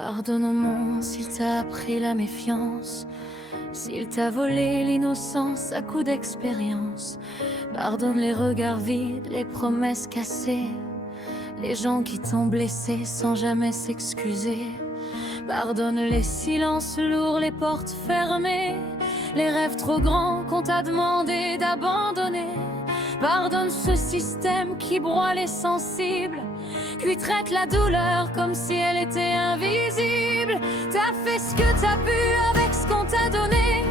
Pardonne au monde s'il t'a appris la méfiance, s'il t'a volé l'innocence à coups d'expérience. Pardonne les regards vides, les promesses cassées, les gens qui t'ont blessé sans jamais s'excuser. Pardonne les silences lourds, les portes fermées, les rêves trop grands qu'on t'a demandé d'abandonner. Pardonne ce système qui broie les sensibles, qui traite la douleur comme si elle était invisible. T'as fait ce que t'as pu avec ce qu'on t'a donné,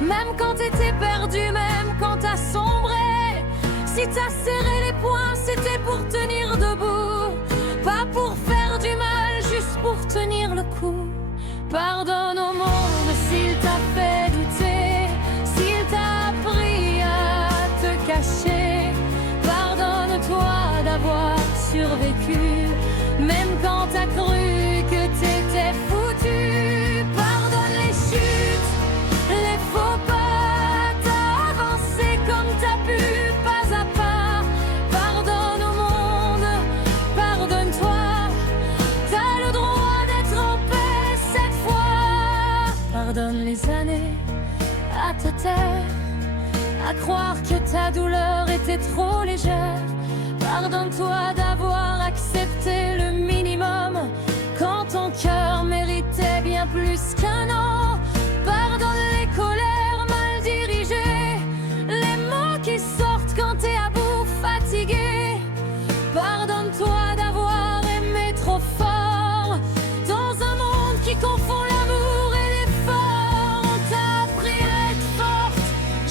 même quand t'étais perdu, même quand t'as sombré. Si t'as serré les poings, c'était pour tenir debout, pas pour faire du mal, juste pour tenir le coup. Pardonne au monde s'il t'a fait douter, s'il t'a appris à te cacher. Pardonne-toi d'avoir survécu, même quand t'as cru que t'étais foutu. Pardonne les chutes, les faux pas, t'as avancé comme t'as pu, pas à pas. Pardonne au monde, pardonne-toi, t'as le droit d'être en paix cette fois. Pardonne les années à te taire, à croire que ta douleur était trop légère. Pardonne-toi d'avoir accepté le minimum quand ton cœur méritait bien plus qu'un an. Pardonne les colères mal dirigées, les mots qui sortent quand t'es à bout, fatigué. Pardonne-toi d'avoir aimé trop fort dans un monde qui confond l'amour et l'effort. On t'a appris à être forte,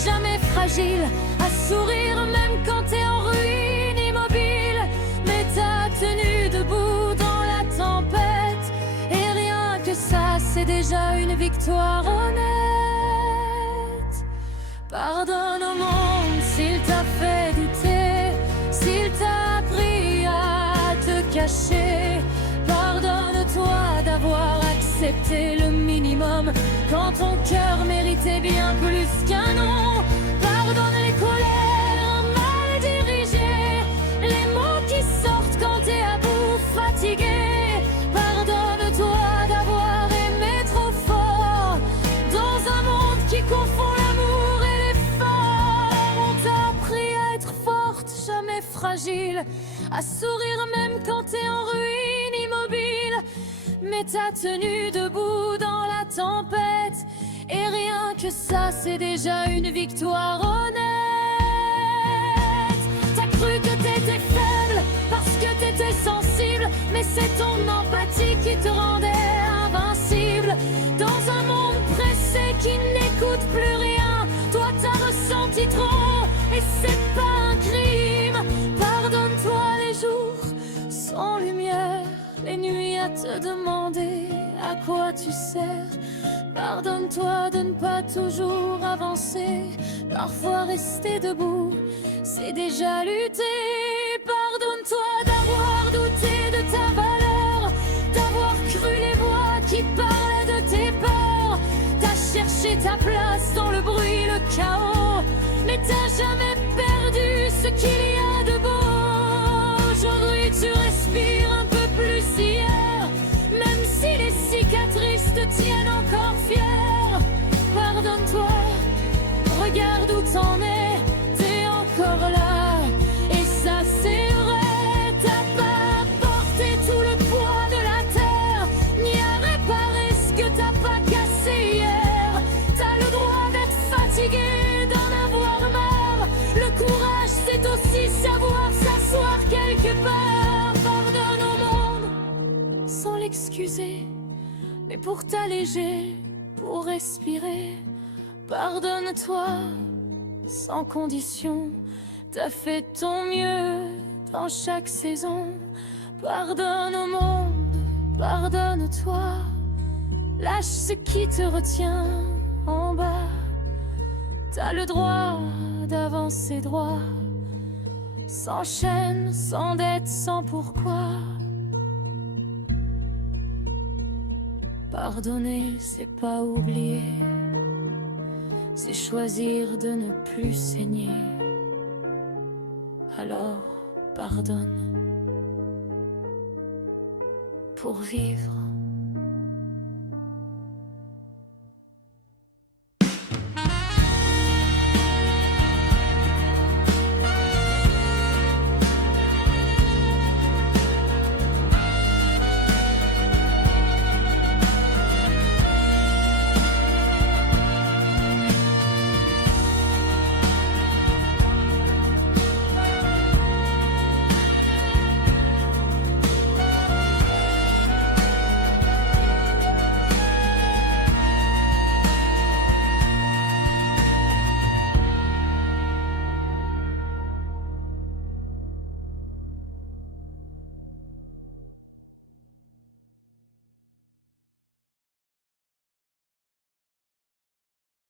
jamais fragile, à sourire même quand t'es en ruine, immobile. Mais t'as tenu debout dans la tempête, et rien que ça c'est déjà une victoire honnête. Pardonne au monde s'il t'a fait douter, s'il t'a appris à te cacher. Pardonne-toi d'avoir accepté le minimum quand ton cœur méritait bien plus qu'un non. Pardonne les colères mal dirigées, les mots qui sortent quand t'es à bout, fatigué. Pardonne-toi d'avoir aimé trop fort dans un monde qui confond l'amour et l'effort. On t'a appris à être forte, jamais fragile, à sourire même quand t'es en ruine, immobile. Mais t'as tenu debout dans la tempête, et rien que ça c'est déjà une victoire honnête. T'as cru que t'étais faible parce que t'étais sensible, mais c'est ton empathie qui te rendait invincible. Dans un monde pressé qui n'écoute plus rien, toi t'as ressenti trop, et c'est pas un crime. Pardonne-toi les jours sans lumière, les nuits à te demander à quoi tu sers. Pardonne-toi de ne pas toujours avancer, parfois rester debout, c'est déjà lutter. Pardonne-toi d'avoir douté de ta valeur, d'avoir cru les voix qui parlaient de tes peurs. T'as cherché ta place dans le bruit, le chaos, mais t'as jamais perdu ce qu'il y a de beau. Aujourd'hui tu respires un peu plus hier, même si les cicatrices te tiennent encore fier. Pardonne-toi, regarde où t'en es, t'es encore là, et ça c'est vrai. T'as pas porté tout le poids de la terre, ni à réparer ce que t'as pas cassé hier. T'as le droit d'être fatigué, d'en avoir marre. Le courage c'est aussi savoir s'asseoir quelque part. Pardonne au monde sans l'excuser, mais pour t'alléger, pour respirer. Pardonne-toi sans condition, t'as fait ton mieux dans chaque saison. Pardonne au monde, pardonne-toi, lâche ce qui te retient en bas. T'as le droit d'avancer droit, sans chaîne, sans dette, sans pourquoi. Pardonner, c'est pas oublier, c'est choisir de ne plus saigner. Alors, pardonne pour vivre.